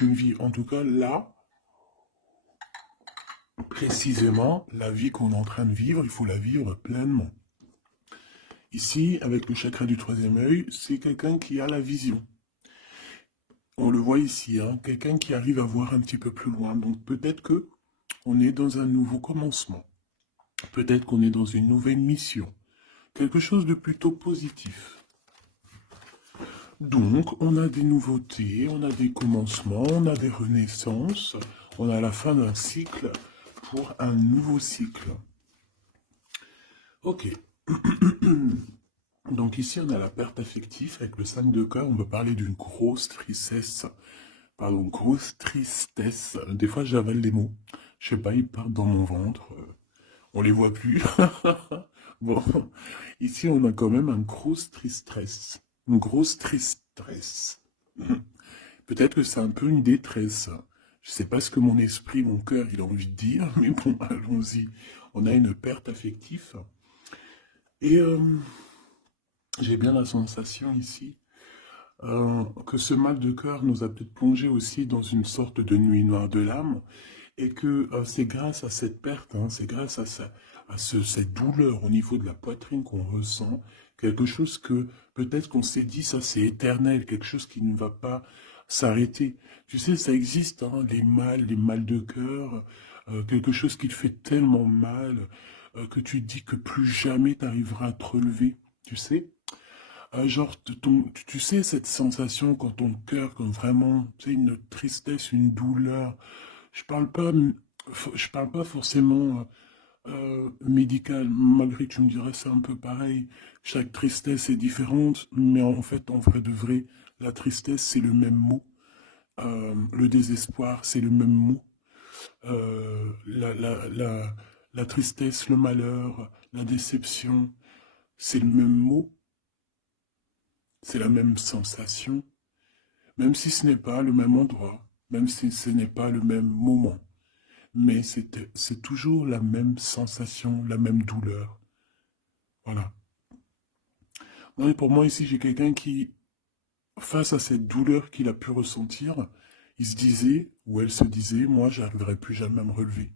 une vie. En tout cas, là, précisément, la vie qu'on est en train de vivre, il faut la vivre pleinement. Ici, avec le chakra du troisième œil, c'est quelqu'un qui a la vision. On le voit ici, hein, quelqu'un qui arrive à voir un petit peu plus loin. Donc peut-être que on est dans un nouveau commencement. Peut-être qu'on est dans une nouvelle mission. Quelque chose de plutôt positif. Donc, on a des nouveautés, on a des commencements, on a des renaissances, on a la fin d'un cycle pour un nouveau cycle. Ok. Donc ici, on a la perte affective avec le 5 de cœur. On peut parler d'une grosse tristesse. Pardon, grosse tristesse. Des fois, j'avale les mots. Je sais pas, ils partent dans mon ventre. On les voit plus. Bon, ici, on a quand même un grosse tristesse. Une grosse tristesse. Peut-être que c'est un peu une détresse. Je sais pas ce que mon esprit, mon cœur, il a envie de dire, mais bon, allons-y. On a une perte affective. Et j'ai bien la sensation ici que ce mal de cœur nous a peut-être plongé aussi dans une sorte de nuit noire de l'âme, et que c'est grâce à cette perte, hein, c'est grâce à, cette douleur au niveau de la poitrine qu'on ressent, quelque chose que peut-être qu'on s'est dit, ça c'est éternel, quelque chose qui ne va pas s'arrêter. Tu sais, ça existe, hein, les mal de cœur, quelque chose qui te fait tellement mal que tu te dis que plus jamais tu arriveras à te relever, tu sais. Genre, tu sais, cette sensation quand ton cœur, quand vraiment, tu sais, une tristesse, une douleur. Je parle pas forcément médical, malgré que tu me dirais c'est un peu pareil. Chaque tristesse est différente, mais en fait, en vrai de vrai, la tristesse, c'est le même mot. Le désespoir, c'est le même mot. La tristesse, le malheur, la déception, c'est le même mot. C'est la même sensation. Même si ce n'est pas le même endroit, même si ce n'est pas le même moment, mais c'est toujours la même sensation, la même douleur. Voilà. Non, et pour moi, ici, j'ai quelqu'un qui, face à cette douleur qu'il a pu ressentir, il se disait, ou elle se disait, moi, j'arriverai plus jamais à me relever.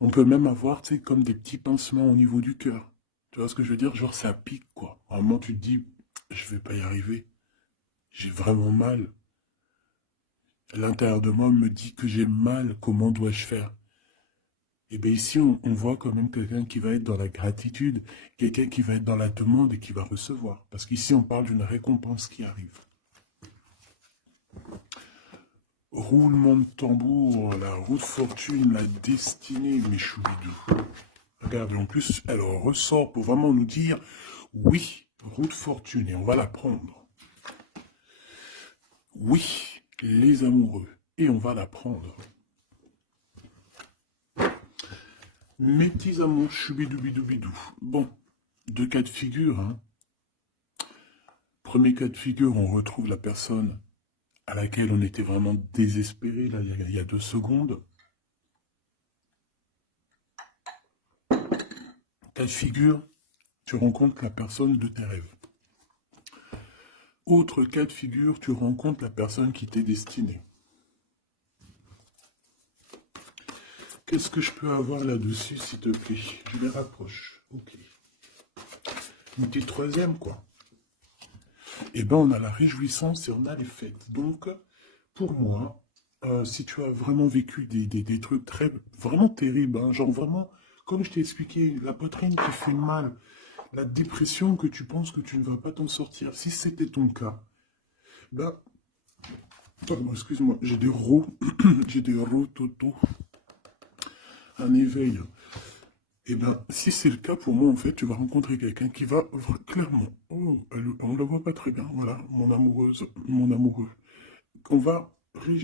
On peut même avoir, tu sais, comme des petits pincements au niveau du cœur. Tu vois ce que je veux dire? Genre, ça pique, quoi. À un moment, tu te dis, je vais pas y arriver. J'ai vraiment mal. L'intérieur de moi me dit que j'ai mal, comment dois-je faire? Et bien ici, on voit quand même quelqu'un qui va être dans la gratitude, quelqu'un qui va être dans la demande et qui va recevoir. Parce qu'ici, on parle d'une récompense qui arrive. Roulement de tambour, la roue de fortune, la destinée, mes choubidous. Regarde, en plus, elle ressort pour vraiment nous dire, oui, roue de fortune, et on va la prendre. Oui, les amoureux, et on va la prendre. Mes petits amours, choubidoubidou. Bon, deux cas de figure, hein. Premier cas de figure, on retrouve la personne à laquelle on était vraiment désespéré, là, il y a 2 secondes. Cas de figure, tu rencontres la personne de tes rêves. Autre cas de figure, tu rencontres la personne qui t'est destinée. Qu'est-ce que je peux avoir là-dessus, s'il te plaît? Je les rapproche. Ok. Une petite troisième, quoi. Eh ben, on a la réjouissance et on a les fêtes. Donc, pour moi, si tu as vraiment vécu des trucs vraiment terribles, hein, genre vraiment, comme je t'ai expliqué, la poitrine qui fait mal, la dépression que tu penses que tu ne vas pas t'en sortir, si c'était ton cas, ben, excuse-moi, j'ai des j'ai des rototos, un éveil. Et ben, si c'est le cas pour moi, en fait, tu vas rencontrer quelqu'un qui va clairement, oh, on ne la voit pas très bien, voilà, mon amoureuse, mon amoureux. On va,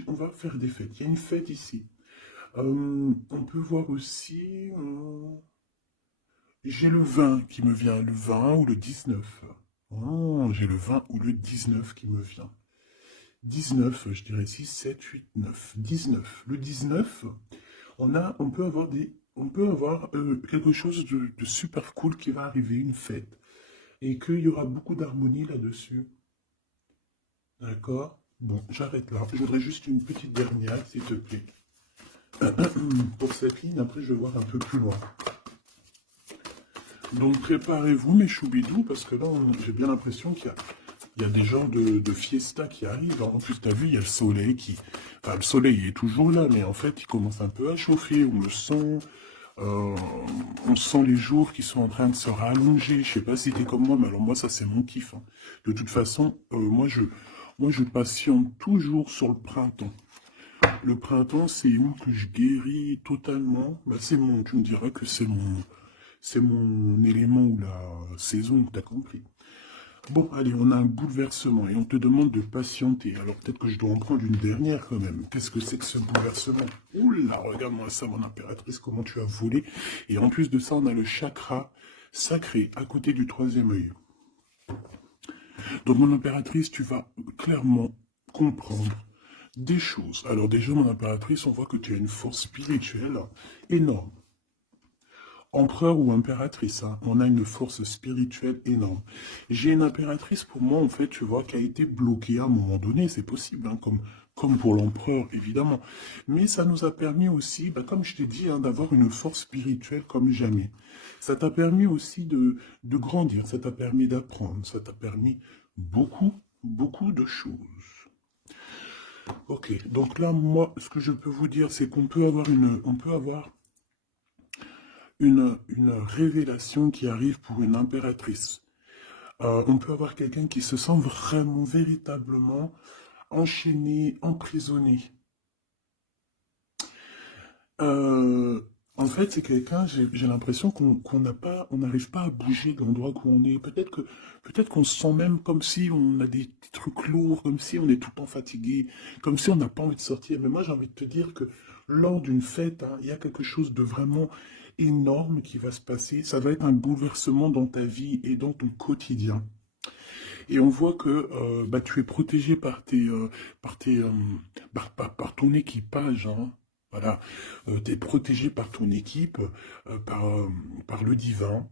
on va faire des fêtes. Il y a une fête ici. On peut voir aussi, j'ai le 20 qui me vient, le 20 ou le 19. Oh, j'ai le 20 ou le 19 qui me vient. 19, je dirais 6, 7, 8, 9. 19. Le 19, on peut avoir quelque chose de super cool qui va arriver, une fête. Et qu'il y aura beaucoup d'harmonie là-dessus. D'accord? Bon, j'arrête là. Je voudrais juste une petite dernière, s'il te plaît. Pour cette ligne, après je vais voir un peu plus loin. Donc préparez-vous mes choubidous, parce que là, j'ai bien l'impression qu'il y a des genres de fiesta qui arrivent. En plus, t'as vu, il y a le soleil qui... Enfin, le soleil est toujours là, mais en fait, il commence un peu à chauffer. Euh, on sent les jours qui sont en train de se rallonger. Je sais pas si t'es comme moi, mais alors moi, ça, c'est mon kiff, hein. De toute façon, moi, je patiente toujours sur le printemps. Le printemps, c'est où que je guéris totalement. Bah, tu me diras que c'est mon élément ou la saison, t'as compris. Bon, allez, on a un bouleversement et on te demande de patienter. Alors peut-être que je dois en prendre une dernière quand même. Qu'est-ce que c'est que ce bouleversement? Oula, regarde-moi ça, mon impératrice, comment tu as volé. Et en plus de ça, on a le chakra sacré à côté du troisième œil. Donc, mon impératrice, tu vas clairement comprendre des choses. Alors déjà, mon impératrice, on voit que tu as une force spirituelle énorme. Empereur ou impératrice, hein, on a une force spirituelle énorme. J'ai une impératrice pour moi, en fait, tu vois, qui a été bloquée à un moment donné, c'est possible, hein, comme pour l'empereur, évidemment. Mais ça nous a permis aussi, bah, comme je t'ai dit, hein, d'avoir une force spirituelle comme jamais. Ça t'a permis aussi de grandir, ça t'a permis d'apprendre, ça t'a permis beaucoup, beaucoup de choses. Ok, donc là, moi, ce que je peux vous dire, c'est qu'on peut avoir une révélation qui arrive pour une impératrice. On peut avoir quelqu'un qui se sent vraiment, véritablement enchaîné, emprisonné. Euh, En fait, c'est quelqu'un, j'ai l'impression qu'on n'a pas, on n'arrive pas à bouger de l'endroit où on est. Peut-être qu'on se sent même comme si on a des trucs lourds, comme si on est tout le temps fatigué, comme si on n'a pas envie de sortir. Mais moi, j'ai envie de te dire que lors d'une fête, hein, il y a quelque chose de vraiment énorme qui va se passer. Ça va être un bouleversement dans ta vie et dans ton quotidien. Et on voit que bah, tu es protégé par ton équipage, hein. Voilà, tu es protégé par ton équipe, par le divin.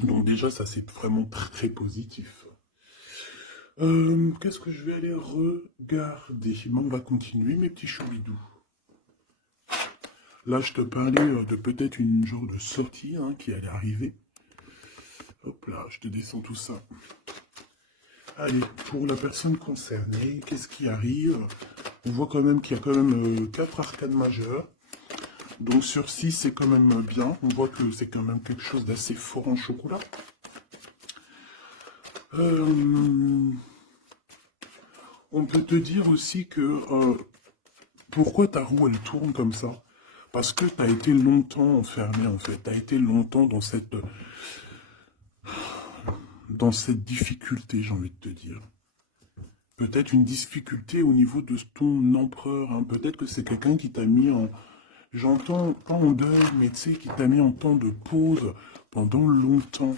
Donc déjà, ça c'est vraiment très, très positif. Qu'est-ce que je vais aller regarder? Bon, on va continuer, mes petits choubidous. Là, je te parlais de peut-être une genre de sortie hein, qui allait arriver. Hop là, je te descends tout ça. Allez, pour la personne concernée, qu'est-ce qui arrive? On voit quand même qu'il y a quand même 4 arcades majeures. Donc sur 6, c'est quand même bien. On voit que c'est quand même quelque chose d'assez fort en chocolat. On peut te dire aussi que pourquoi ta roue elle tourne comme ça? Parce que tu as été longtemps enfermé en fait. Tu as été longtemps dans cette difficulté, j'ai envie de te dire. Peut-être une difficulté au niveau de ton empereur, hein. Peut-être que c'est quelqu'un qui t'a mis en... J'entends pas en deuil, mais tu sais, qui t'a mis en temps de pause pendant longtemps.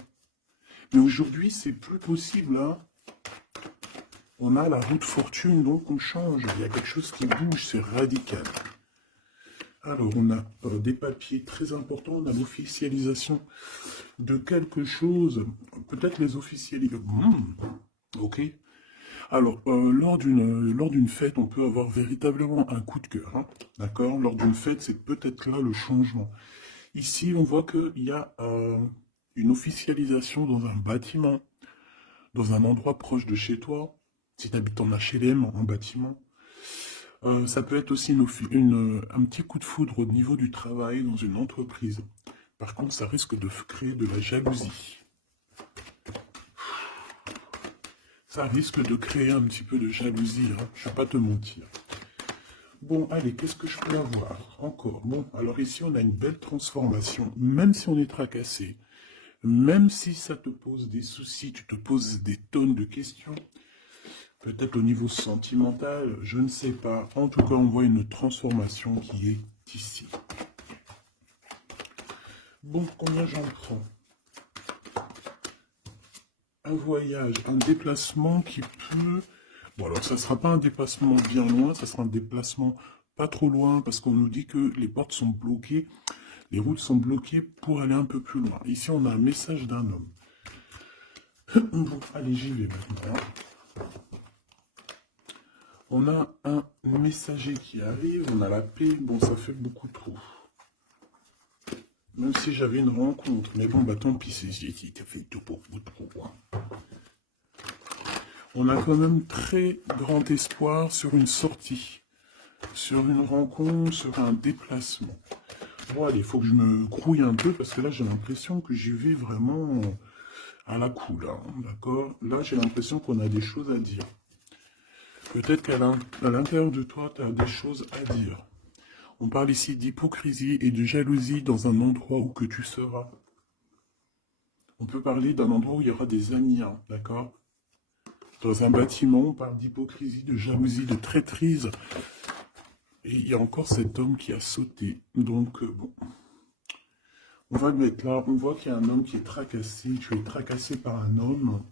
Mais aujourd'hui, c'est plus possible, hein. On a la roue de fortune, donc on change. Il y a quelque chose qui bouge, c'est radical. Alors, on a des papiers très importants, on a l'officialisation de quelque chose. Peut-être les officialiser. Ok. Alors, lors d'une fête, on peut avoir véritablement un coup de cœur, hein, d'accord? Lors d'une fête, c'est peut-être là le changement. Ici, on voit qu'il y a une officialisation dans un bâtiment, dans un endroit proche de chez toi. Si tu habites en HLM, en bâtiment. Ça peut être aussi un petit coup de foudre au niveau du travail dans une entreprise. Par contre, ça risque de créer de la jalousie. Ça risque de créer un petit peu de jalousie, hein, je ne vais pas te mentir. Bon, allez, qu'est-ce que je peux avoir encore? Bon, alors ici, on a une belle transformation, même si on est tracassé, même si ça te pose des soucis, tu te poses des tonnes de questions, peut-être au niveau sentimental, je ne sais pas. En tout cas, on voit une transformation qui est ici. Bon, combien j'en prends? Un voyage, un déplacement qui peut... Bon, alors ça ne sera pas un déplacement bien loin, ça sera un déplacement pas trop loin, parce qu'on nous dit que les portes sont bloquées, les routes sont bloquées pour aller un peu plus loin. Ici, on a un message d'un homme. Bon, allez, j'y vais maintenant. On a un messager qui arrive, on a la paix. Bon, ça fait beaucoup trop. Même si j'avais une rencontre. Mais bon, bah tant pis, t'as fait tout pour beaucoup trop. Hein. On a quand même très grand espoir sur une sortie, sur une rencontre, sur un déplacement. Bon, allez, il faut que je me grouille un peu parce que là, j'ai l'impression que j'y vais vraiment à la cool, hein, d'accord? Là, j'ai l'impression qu'on a des choses à dire. Peut-être qu'à l'intérieur de toi, tu as des choses à dire. On parle ici d'hypocrisie et de jalousie dans un endroit où que tu seras. On peut parler d'un endroit où il y aura des amis, hein, d'accord? Dans un bâtiment, on parle d'hypocrisie, de jalousie, de traîtrise. Et il y a encore cet homme qui a sauté. Donc, bon. On va le mettre là. On voit qu'il y a un homme qui est tracassé. Tu es tracassé par un homme.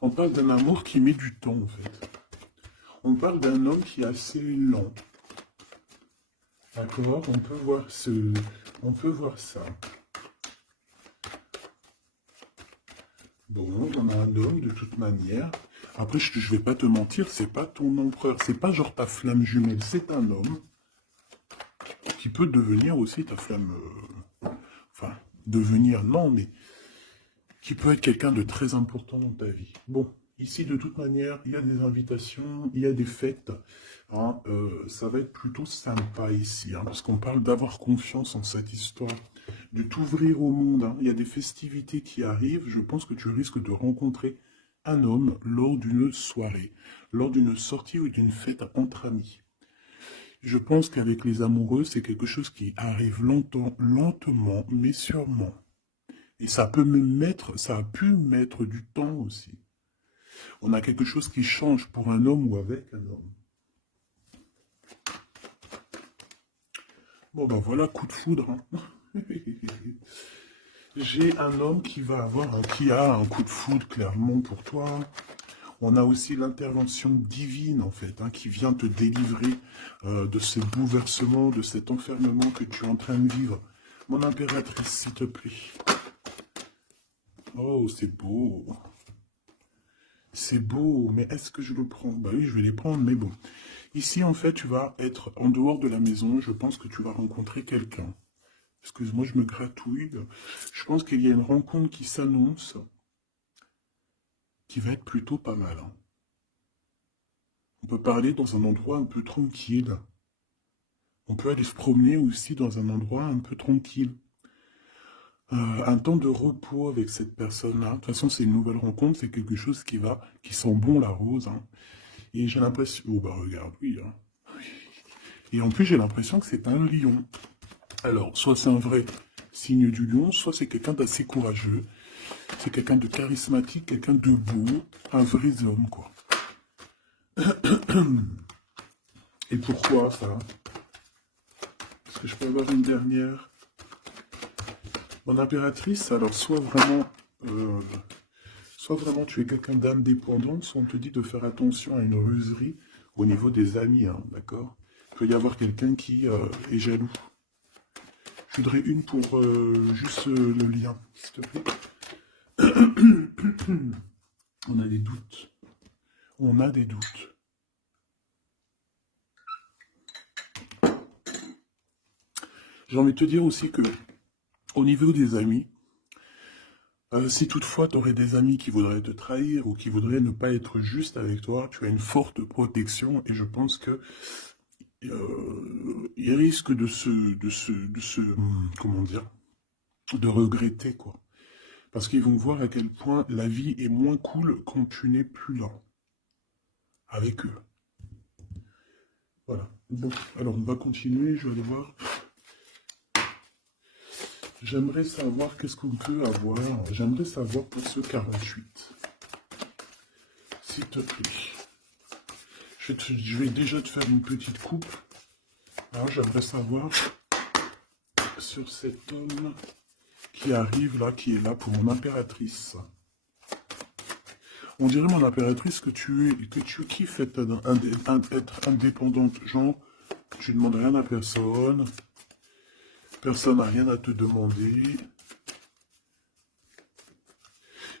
On parle d'un amour qui met du temps, en fait. On parle d'un homme qui est assez lent. D'accord? On peut voir ça. Bon, on a un homme de toute manière. Après, je vais pas te mentir, c'est pas ton empereur. C'est pas genre ta flamme jumelle. C'est un homme qui peut devenir aussi ta flamme... enfin, devenir, non, mais qui peut être quelqu'un de très important dans ta vie. Bon, ici, de toute manière, il y a des invitations, il y a des fêtes. Hein, ça va être plutôt sympa ici, hein, parce qu'on parle d'avoir confiance en cette histoire, de t'ouvrir au monde. Hein. Il y a des festivités qui arrivent. Je pense que tu risques de rencontrer un homme lors d'une soirée, lors d'une sortie ou d'une fête entre amis. Je pense qu'avec les amoureux, c'est quelque chose qui arrive lentement, mais sûrement. Et ça peut ça a pu mettre du temps aussi. On a quelque chose qui change pour un homme ou avec un homme. Bon ben voilà, coup de foudre. Hein. J'ai un homme qui a un coup de foudre clairement pour toi. On a aussi l'intervention divine en fait, hein, qui vient te délivrer de ce bouleversement, de cet enfermement que tu es en train de vivre. Mon impératrice, s'il te plaît. Oh, c'est beau. C'est beau, mais est-ce que je le prends? Bah oui, je vais les prendre, mais bon. Ici, en fait, tu vas être en dehors de la maison. Je pense que tu vas rencontrer quelqu'un. Excuse-moi, je me gratouille. Je pense qu'il y a une rencontre qui s'annonce, qui va être plutôt pas mal. Hein. On peut parler dans un endroit un peu tranquille. On peut aller se promener aussi dans un endroit un peu tranquille. Un temps de repos avec cette personne-là. De toute façon, c'est une nouvelle rencontre, c'est quelque chose qui sent bon la rose. Hein. Et j'ai l'impression... Oh bah regarde, oui. Hein. Et en plus, j'ai l'impression que c'est un lion. Alors, soit c'est un vrai signe du lion, soit c'est quelqu'un d'assez courageux. C'est quelqu'un de charismatique, quelqu'un de beau, un vrai homme, quoi. Et pourquoi ça? Est-ce que je peux avoir une dernière? Mon impératrice, alors euh, soit vraiment tu es quelqu'un d'indépendant, soit on te dit de faire attention à une ruserie au niveau des amis, hein, d'accord? Il peut y avoir quelqu'un qui est jaloux. Je voudrais une pour juste le lien, s'il te plaît. On a des doutes. On a des doutes. J'ai envie de te dire aussi que, au niveau des amis, si toutefois tu aurais des amis qui voudraient te trahir ou qui voudraient ne pas être juste avec toi, tu as une forte protection et je pense que ils risquent comment dire, de regretter quoi. Parce qu'ils vont voir à quel point la vie est moins cool quand tu n'es plus là avec eux. Voilà. Bon, alors on va continuer, je vais aller voir. J'aimerais savoir qu'est-ce qu'on peut avoir. J'aimerais savoir pour ce 48. S'il te plaît. Je vais déjà te faire une petite coupe. Alors j'aimerais savoir sur cet homme qui arrive là, qui est là pour mon impératrice. On dirait mon impératrice que tu kiffes être indépendante. Genre, tu ne demandes rien à personne. Personne n'a rien à te demander.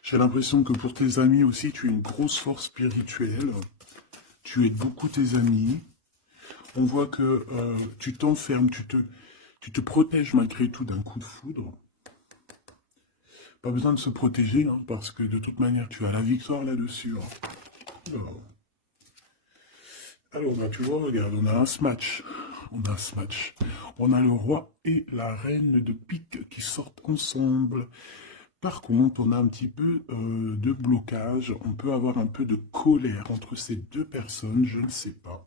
J'ai l'impression que pour tes amis aussi, tu as une grosse force spirituelle. Tu aides beaucoup tes amis. On voit que tu t'enfermes, tu te protèges malgré tout d'un coup de foudre. Pas besoin de se protéger, hein, parce que de toute manière, tu as la victoire là-dessus. Hein. Alors, bah, tu vois, regarde, on a un smash. On a un smash. On a le roi et la reine de pique qui sortent ensemble. Par contre, on a un petit peu de blocage. On peut avoir un peu de colère entre ces deux personnes, je ne sais pas.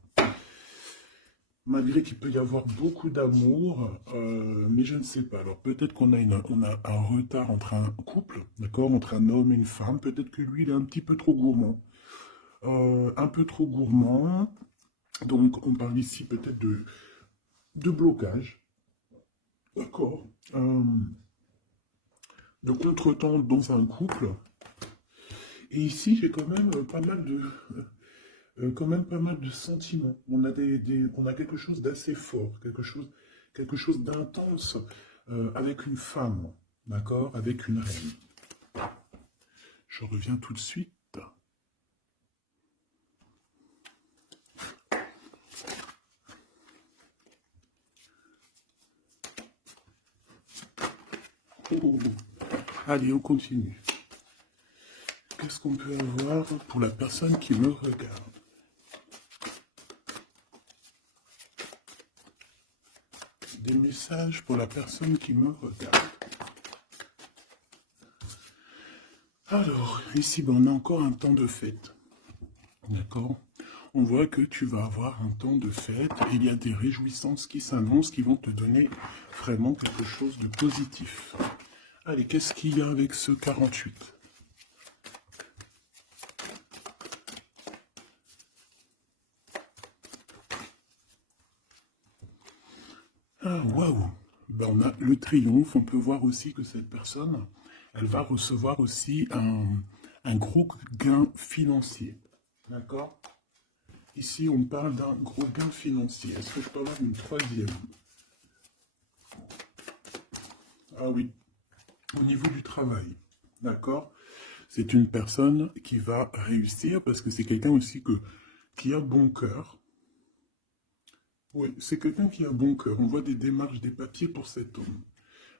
Malgré qu'il peut y avoir beaucoup d'amour, mais je ne sais pas. Alors peut-être qu'on a, on a un retard entre un couple, d'accord, entre un homme et une femme. Peut-être que lui, il est un petit peu trop gourmand. Un peu trop gourmand. Donc on parle ici peut-être de blocage. D'accord. De contretemps dans un couple. Et ici, j'ai quand même pas mal de sentiments. On a, on a quelque chose d'assez fort, quelque chose d'intense avec une femme, d'accord, avec une reine. Je reviens tout de suite. Oh. Allez, on continue. Qu'est-ce qu'on peut avoir pour la personne qui me regarde? Des messages pour la personne qui me regarde. Alors, ici, ben, on a encore un temps de fête. D'accord? On voit que tu vas avoir un temps de fête et il y a des réjouissances qui s'annoncent qui vont te donner vraiment quelque chose de positif. Allez, qu'est-ce qu'il y a avec ce 48? Ah, waouh! Ben, on a le triomphe. On peut voir aussi que cette personne, elle va recevoir aussi un gros gain financier. D'accord? Ici, on parle d'un gros gain financier. Est-ce que je peux avoir une troisième? Ah oui, au niveau du travail. D'accord? C'est une personne qui va réussir parce que c'est quelqu'un aussi qui a bon cœur. Oui, c'est quelqu'un qui a bon cœur. On voit des démarches, des papiers pour cet homme.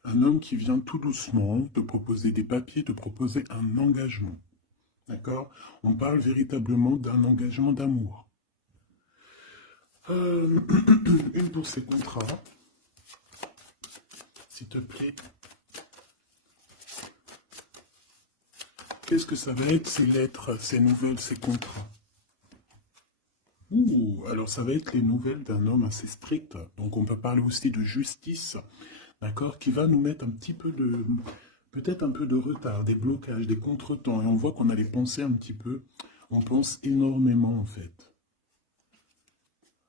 Un homme qui vient tout doucement te proposer des papiers, te proposer un engagement. D'accord? On parle véritablement d'un engagement d'amour. Une pour ces contrats. S'il te plaît. Qu'est-ce que ça va être, ces lettres, ces nouvelles, ces contrats? Ouh, alors ça va être les nouvelles d'un homme assez strict. Donc on peut parler aussi de justice, d'accord, qui va nous mettre un petit peu de, peut-être un peu de retard, des blocages, des contretemps. Et on voit qu'on a les pensées un petit peu, on pense énormément en fait.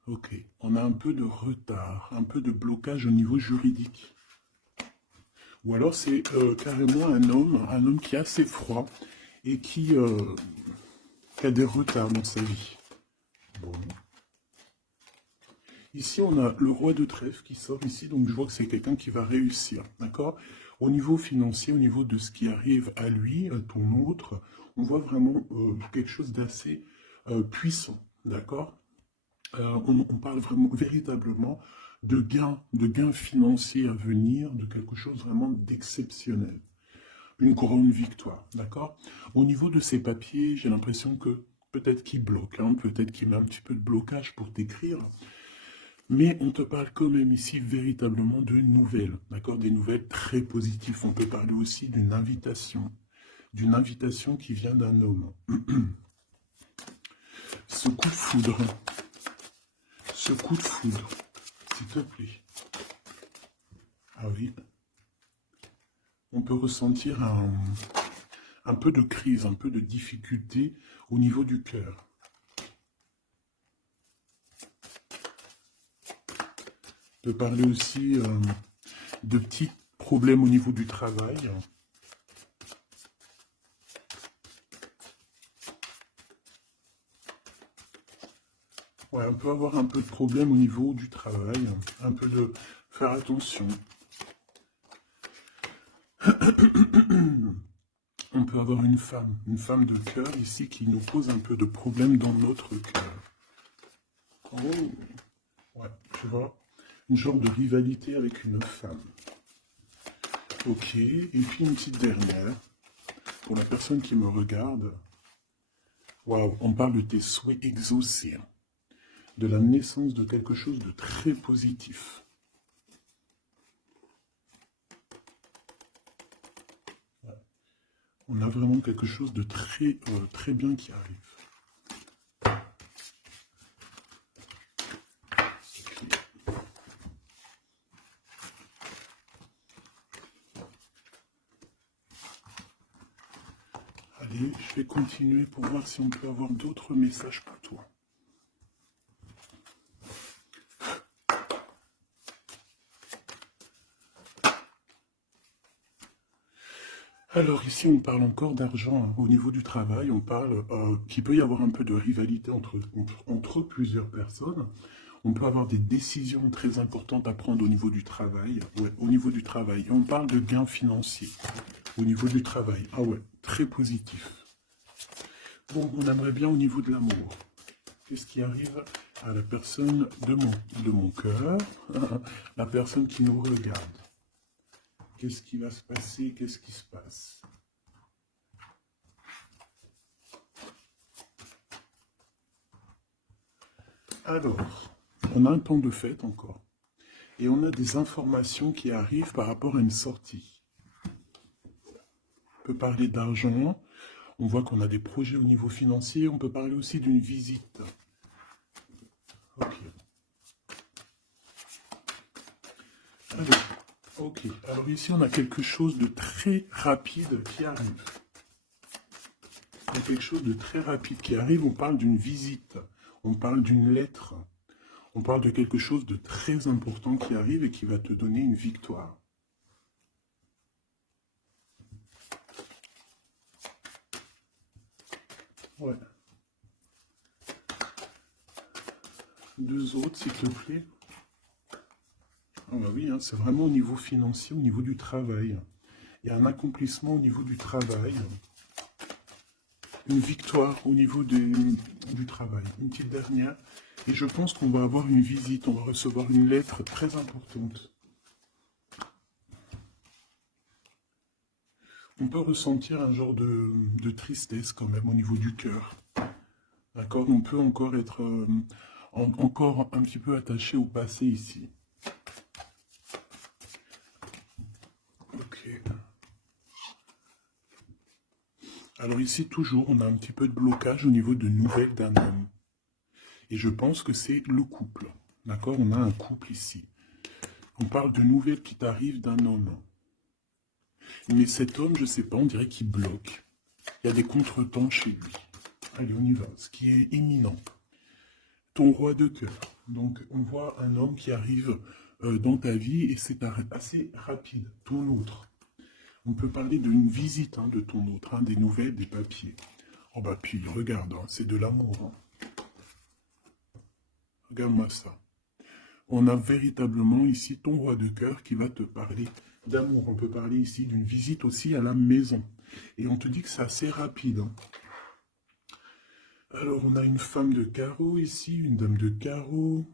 Ok, on a un peu de retard, un peu de blocage au niveau juridique. Ou alors c'est carrément un homme qui est assez froid et qui a des retards dans sa vie. Bon. Ici, on a le roi de trèfle qui sort ici, donc je vois que c'est quelqu'un qui va réussir, d'accord? Au niveau financier, au niveau de ce qui arrive à lui, à ton autre, on voit vraiment quelque chose d'assez puissant, d'accord? On parle vraiment, véritablement, de gains financiers à venir, de quelque chose vraiment d'exceptionnel. Une grande victoire, d'accord? Au niveau de ces papiers, j'ai l'impression que peut-être qu'il bloque, hein, peut-être qu'il met un petit peu de blocage pour t'écrire, mais on te parle quand même ici véritablement de nouvelles, d'accord? Des nouvelles très positives. On peut parler aussi d'une invitation qui vient d'un homme. Ce coup de foudre, s'il te plaît. Ah oui, on peut ressentir un peu de crise, un peu de difficulté au niveau du cœur. On peut parler aussi de petits problèmes au niveau du travail. Ouais, on peut avoir un peu de problème au niveau du travail, un peu de faire attention. On peut avoir une femme de cœur ici qui nous pose un peu de problème dans notre cœur. Oh, ouais, tu vois, une genre de rivalité avec une femme. Ok, et puis une petite dernière, pour la personne qui me regarde. Waouh, on parle de tes souhaits exaucés, hein, de la naissance de quelque chose de très positif. Ouais. On a vraiment quelque chose de très bien qui arrive. Allez, je vais continuer pour voir si on peut avoir d'autres messages pour toi. Alors ici, on parle encore d'argent, hein. Au niveau du travail, on parle qu'il peut y avoir un peu de rivalité entre plusieurs personnes. On peut avoir des décisions très importantes à prendre au niveau du travail. Ouais, au niveau du travail. Et on parle de gains financiers au niveau du travail. Ah ouais, très positif. Bon, on aimerait bien au niveau de l'amour. Qu'est-ce qui arrive à la personne de mon cœur, la personne qui nous regarde? Qu'est-ce qui va se passer? Qu'est-ce qui se passe? Alors, on a un temps de fête encore. Et on a des informations qui arrivent par rapport à une sortie. On peut parler d'argent. On voit qu'on a des projets au niveau financier. On peut parler aussi d'une visite. Ok. Ok. Alors ici, on a quelque chose de très rapide qui arrive. Il y a quelque chose de très rapide qui arrive. On parle d'une visite. On parle d'une lettre. On parle de quelque chose de très important qui arrive et qui va te donner une victoire. Ouais. Deux autres, s'il te plaît. Ah bah oui, hein, c'est vraiment au niveau financier, au niveau du travail. Il y a un accomplissement au niveau du travail. Une victoire au niveau du travail. Une petite dernière. Et je pense qu'on va avoir une visite. On va recevoir une lettre très importante. On peut ressentir un genre de tristesse quand même au niveau du cœur. D'accord? On peut encore être encore un petit peu attaché au passé ici. Ok. Alors ici, toujours, on a un petit peu de blocage au niveau de nouvelles d'un homme. Et je pense que c'est le couple. D'accord? On a un couple ici. On parle de nouvelles qui t'arrivent d'un homme. Mais cet homme, je ne sais pas, on dirait qu'il bloque. Il y a des contretemps chez lui. Allez, on y va. Ce qui est imminent. Ton roi de cœur. Donc, on voit un homme qui arrive dans ta vie et c'est assez rapide. Ton autre. On peut parler d'une visite de ton autre, des nouvelles, des papiers. Oh bah puis, regarde, c'est de l'amour. Regarde-moi ça. On a véritablement ici ton roi de cœur qui va te parler d'amour. On peut parler ici d'une visite aussi à la maison. Et on te dit que c'est assez rapide. Alors, on a une femme de carreau ici, une dame de carreau.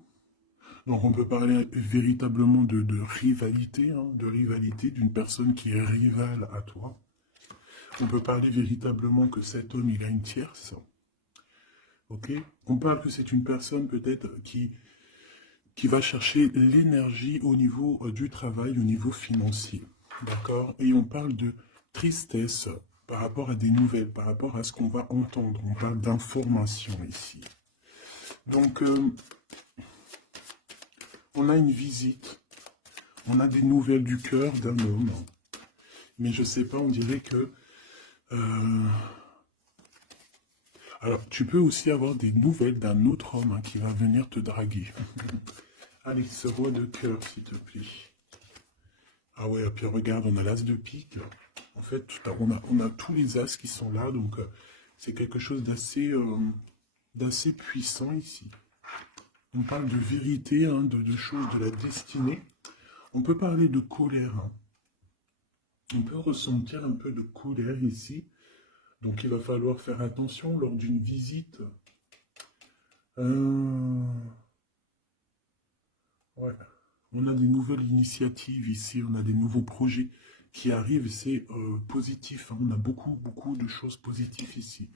Donc, on peut parler véritablement de rivalité, de rivalité d'une personne qui est rivale à toi. On peut parler véritablement que cet homme, il a une tierce. Ok? On parle que c'est une personne peut-être qui va chercher l'énergie au niveau du travail, au niveau financier. D'accord? Et on parle de tristesse par rapport à des nouvelles, par rapport à ce qu'on va entendre. On parle d'information ici. Donc, on a une visite. On a des nouvelles du cœur d'un homme. Mais je sais pas, on dirait que... Alors, tu peux aussi avoir des nouvelles d'un autre homme qui va venir te draguer. Allez, ce roi de cœur, s'il te plaît. Ah ouais, et puis regarde, on a l'as de pique. En fait, on a tous les as qui sont là, donc c'est quelque chose d'assez puissant ici. On parle de vérité, de choses de la destinée. On peut parler de colère. On peut ressentir un peu de colère ici. Donc il va falloir faire attention lors d'une visite. Ouais. On a des nouvelles initiatives ici, on a des nouveaux projets qui arrivent, c'est positif, hein. On a beaucoup de choses positives ici.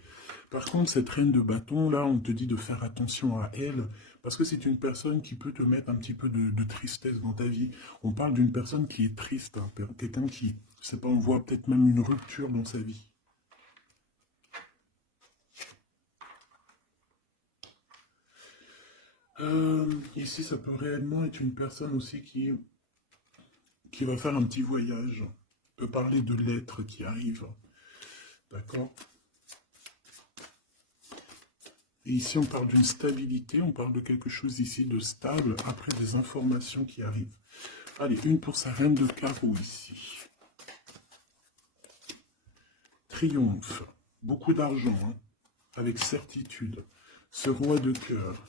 Par contre, cette reine de bâton, là, on te dit de faire attention à elle, parce que c'est une personne qui peut te mettre un petit peu de tristesse dans ta vie. On parle d'une personne qui est triste, hein, quelqu'un qui, je sais pas, on voit peut-être même une rupture dans sa vie. Ici, ça peut réellement être une personne aussi qui va faire un petit voyage. On peut parler de lettres qui arrivent. D'accord? Et ici, on parle d'une stabilité, on parle de quelque chose ici de stable, après des informations qui arrivent. Allez, une pour sa reine de carreau ici. Triomphe, beaucoup d'argent, hein, avec certitude. Ce roi de cœur.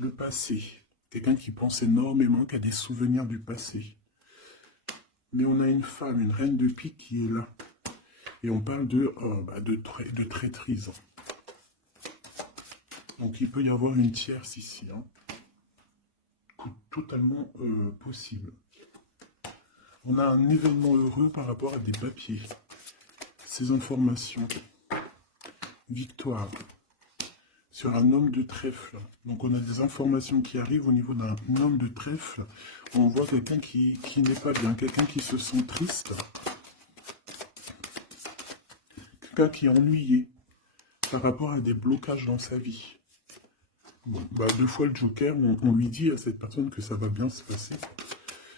Le passé. Quelqu'un qui pense énormément, qui a des souvenirs du passé. Mais on a une femme, une reine de pique qui est là. Et on parle de traîtrise. Donc il peut y avoir une tierce ici. Hein. Totalement possible. On a un événement heureux par rapport à des papiers. Ces informations. Victoire. Sur un homme de trèfle. Donc on a des informations qui arrivent au niveau d'un homme de trèfle. On voit quelqu'un qui n'est pas bien, quelqu'un qui se sent triste. Quelqu'un qui est ennuyé par rapport à des blocages dans sa vie. Bon, bah, deux fois le Joker, on lui dit à cette personne que ça va bien se passer.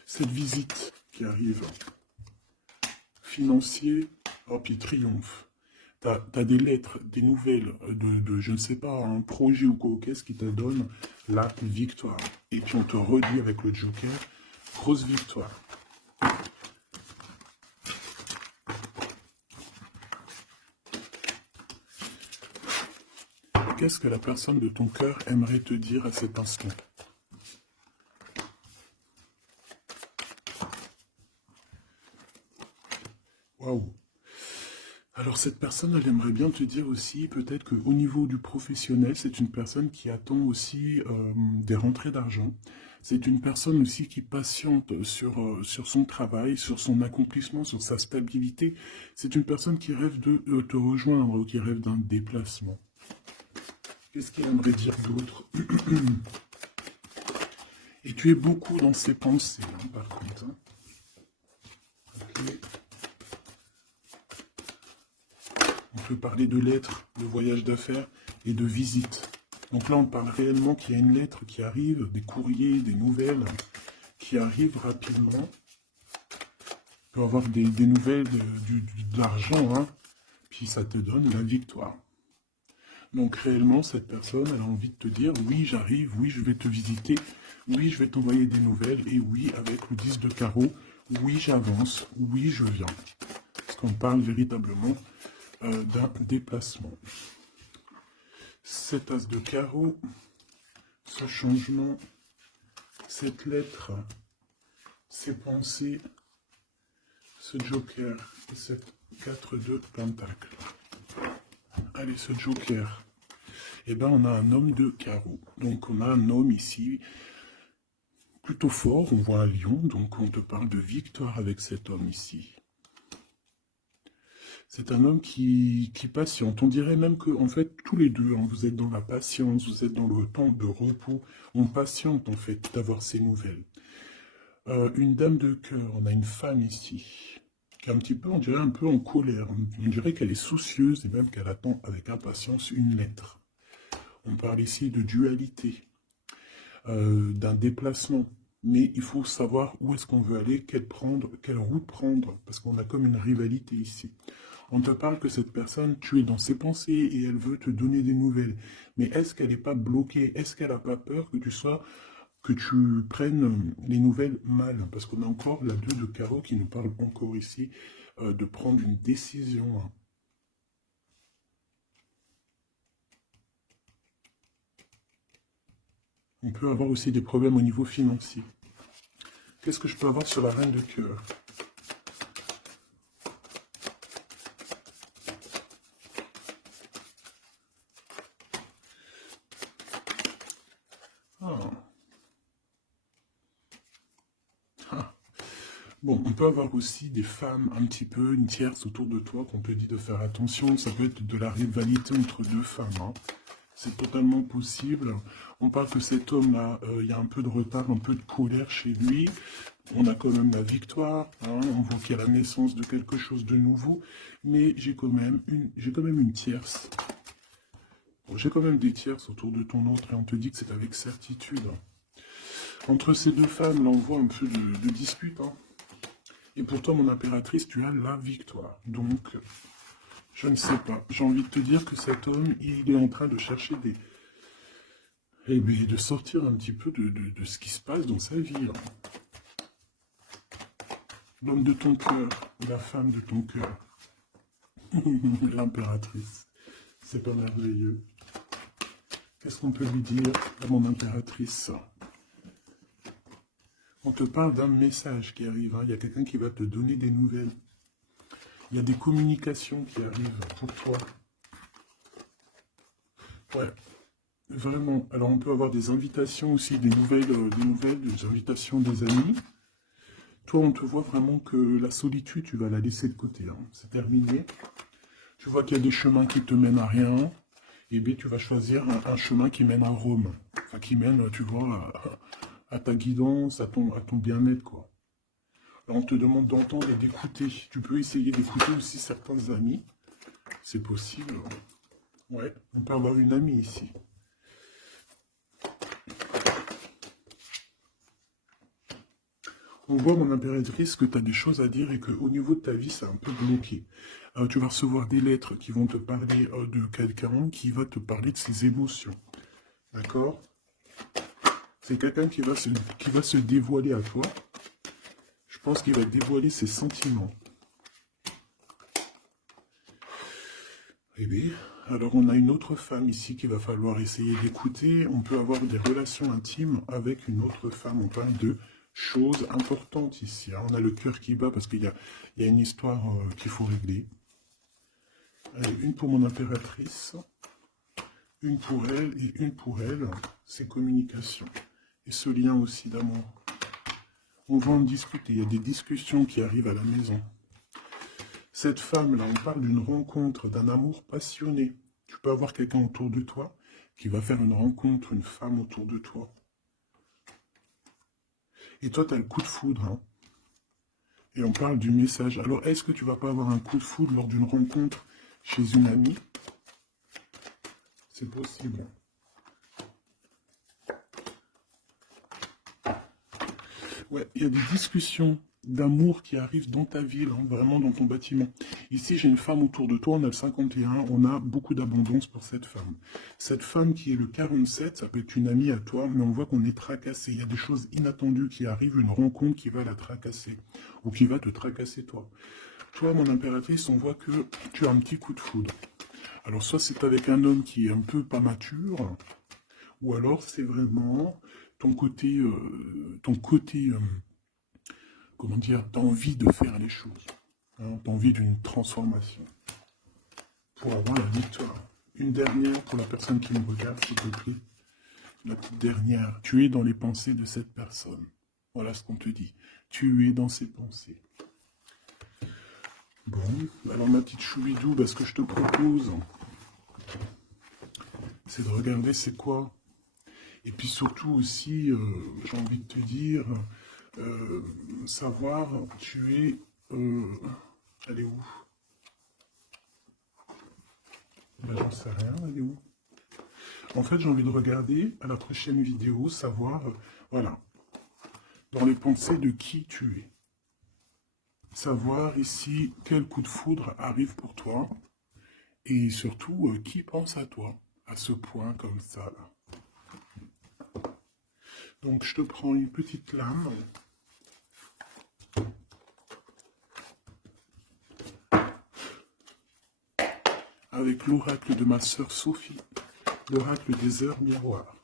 Cette visite qui arrive. Financier, oh puis triomphe. T'as des lettres, des nouvelles de, je ne sais pas, un projet ou quoi, qu'est-ce qui te donne la victoire. Et puis on te redit avec le Joker, grosse victoire. Qu'est-ce que la personne de ton cœur aimerait te dire à cet instant? Waouh! Alors cette personne, elle aimerait bien te dire aussi, peut-être qu'au niveau du professionnel, c'est une personne qui attend aussi des rentrées d'argent. C'est une personne aussi qui patiente sur son travail, sur son accomplissement, sur sa stabilité. C'est une personne qui rêve de te rejoindre ou qui rêve d'un déplacement. Qu'est-ce qu'il aimerait dire d'autre? Et tu es beaucoup dans ses pensées, hein, par contre. Hein. Okay. On peut parler de lettres, de voyage d'affaires et de visites. Donc là, on parle réellement qu'il y a une lettre qui arrive, des courriers, des nouvelles qui arrivent rapidement. On peut avoir des nouvelles de l'argent, hein, puis ça te donne la victoire. Donc réellement, cette personne, elle a envie de te dire, oui, j'arrive, oui, je vais te visiter, oui, je vais t'envoyer des nouvelles, et oui, avec le 10 de carreau, oui, j'avance, oui, je viens. Parce qu'on parle véritablement d'un déplacement. Cet as de carreau, ce changement, cette lettre, ces pensées, ce joker et cette 4 de pentacle. Allez, ce joker. Eh bien, on a un homme de carreau. Donc, on a un homme ici plutôt fort. On voit un lion. Donc, on te parle de victoire avec cet homme ici. C'est un homme qui patiente. On dirait même que, en fait, tous les deux, hein, vous êtes dans la patience, vous êtes dans le temps de repos. On patiente, en fait, d'avoir ces nouvelles. Une dame de cœur. On a une femme ici. Qui est un petit peu, on dirait un peu en colère. On dirait qu'elle est soucieuse et même qu'elle attend avec impatience une lettre. On parle ici de dualité, d'un déplacement. Mais il faut savoir où est-ce qu'on veut aller, quelle route prendre, parce qu'on a comme une rivalité ici. On te parle que cette personne, tu es dans ses pensées et elle veut te donner des nouvelles. Mais est-ce qu'elle n'est pas bloquée? Est-ce qu'elle n'a pas peur que tu prennes les nouvelles mal? Parce qu'on a encore la 2 de carreau qui nous parle encore ici de prendre une décision. Hein. On peut avoir aussi des problèmes au niveau financier. Qu'est-ce que je peux avoir sur la reine de cœur? Ah. Ah. Bon, on peut avoir aussi des femmes un petit peu, une tierce autour de toi qu'on te dit de faire attention. Ça peut être de la rivalité entre deux femmes, hein. C'est totalement possible. On parle que cet homme-là, il y a un peu de retard, un peu de colère chez lui. On a quand même la victoire, hein. On voit qu'il y a la naissance de quelque chose de nouveau. Mais j'ai quand même une tierce. Bon, j'ai quand même des tierces autour de ton autre et on te dit que c'est avec certitude. Entre ces deux femmes, là, on voit un peu de dispute, hein. Et pour toi, mon impératrice, tu as la victoire. Donc, je ne sais pas. J'ai envie de te dire que cet homme, il est en train de chercher des... Eh bien, de sortir un petit peu de ce qui se passe dans sa vie, hein. L'homme de ton cœur, la femme de ton cœur. L'impératrice. C'est pas merveilleux. Qu'est-ce qu'on peut lui dire à mon impératrice? On te parle d'un message qui arrive, hein. Il y a quelqu'un qui va te donner des nouvelles. Il y a des communications qui arrivent pour toi. Ouais, vraiment. Alors, on peut avoir des invitations aussi, des nouvelles, des invitations des amis. Toi, on te voit vraiment que la solitude, tu vas la laisser de côté, hein. C'est terminé. Tu vois qu'il y a des chemins qui te mènent à rien. Et bien, tu vas choisir un chemin qui mène à Rome. Enfin, qui mène, tu vois, à ta guidance, à ton bien-être, quoi. Là, on te demande d'entendre et d'écouter. Tu peux essayer d'écouter aussi certains amis. C'est possible. Ouais, on peut avoir une amie ici. On voit, mon impératrice, que tu as des choses à dire et qu'au niveau de ta vie, c'est un peu bloqué. Tu vas recevoir des lettres qui vont te parler de quelqu'un qui va te parler de ses émotions. D'accord? C'est quelqu'un qui va se dévoiler à toi. Je pense qu'il va dévoiler ses sentiments. Eh bien, alors on a une autre femme ici qu'il va falloir essayer d'écouter. On peut avoir des relations intimes avec une autre femme. On parle de choses importantes ici, hein. On a le cœur qui bat parce qu'il y a une histoire qu'il faut régler. Allez, une pour mon impératrice, une pour elle et une pour elle, c'est communication. Et ce lien aussi d'amour. On va en discuter, il y a des discussions qui arrivent à la maison. Cette femme-là, on parle d'une rencontre, d'un amour passionné. Tu peux avoir quelqu'un autour de toi qui va faire une rencontre, une femme autour de toi. Et toi, tu as le coup de foudre, hein. Et on parle du message. Alors, est-ce que tu vas pas avoir un coup de foudre lors d'une rencontre chez une amie? C'est possible. Ouais, il y a des discussions d'amour qui arrivent dans ta ville, hein, vraiment dans ton bâtiment. Ici, j'ai une femme autour de toi, on a le 51, on a beaucoup d'abondance pour cette femme. Cette femme qui est le 47, ça peut être une amie à toi, mais on voit qu'on est tracassé. Il y a des choses inattendues qui arrivent, une rencontre qui va la tracasser, ou qui va te tracasser toi. Toi, mon impératrice, on voit que tu as un petit coup de foudre. Alors, soit c'est avec un homme qui est un peu pas mature, ou alors c'est vraiment ton côté, comment dire, t'as envie de faire les choses, hein, t'as envie d'une transformation pour avoir la victoire. Une dernière pour la personne qui me regarde, s'il te plaît. La petite dernière. Tu es dans les pensées de cette personne. Voilà ce qu'on te dit. Tu es dans ses pensées. Bon, alors ma petite choubidou, ce que je te propose, c'est de regarder c'est quoi. Et puis surtout aussi, j'ai envie de te dire, savoir, tu es... elle est où? J'en sais rien, elle est où? En fait, j'ai envie de regarder à la prochaine vidéo, savoir, voilà, dans les pensées de qui tu es. Savoir ici quel coup de foudre arrive pour toi. Et surtout, qui pense à toi, à ce point comme ça, là. Donc, je te prends une petite lame. Avec l'oracle de ma sœur Sophie, l'oracle des heures miroirs.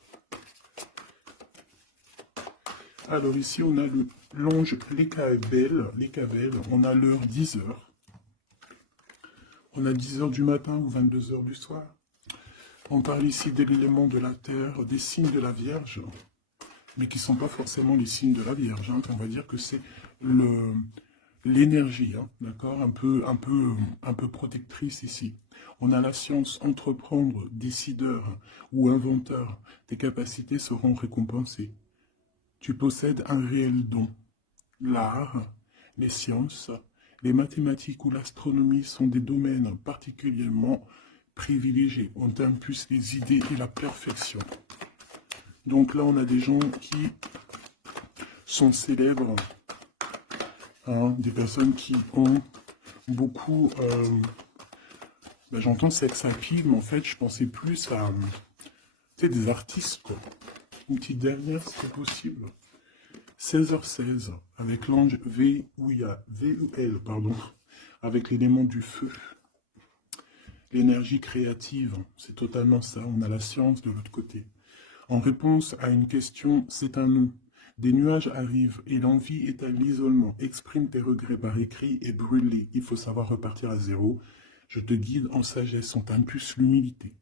Alors ici, on a l'ange Lécavel, on a l'heure 10 heures. On a 10 heures du matin ou 22 heures du soir. On parle ici de l'élément de la terre, des signes de la Vierge. mais qui ne sont pas forcément les signes de la Vierge. Hein. On va dire que c'est l'énergie, hein, d'accord, un peu protectrice ici. On a la science, entreprendre, décideur ou inventeur. Tes capacités seront récompensées. Tu possèdes un réel don. L'art, les sciences, les mathématiques ou l'astronomie sont des domaines particulièrement privilégiés. On t'impulse les idées et la perfection. Donc là, on a des gens qui sont célèbres, hein, des personnes qui ont beaucoup... ben, j'entends sex appeal, mais en fait, je pensais plus à des artistes, quoi. Une petite dernière, si c'est possible. 16h16, avec l'ange VUL, pardon, avec l'élément du feu. L'énergie créative, c'est totalement ça. On a la science de l'autre côté. En réponse à une question, c'est un non. Des nuages arrivent et l'envie est à l'isolement. Exprime tes regrets par écrit et brûle-les. Il faut savoir repartir à zéro. Je te guide en sagesse, on t'impulse l'humilité.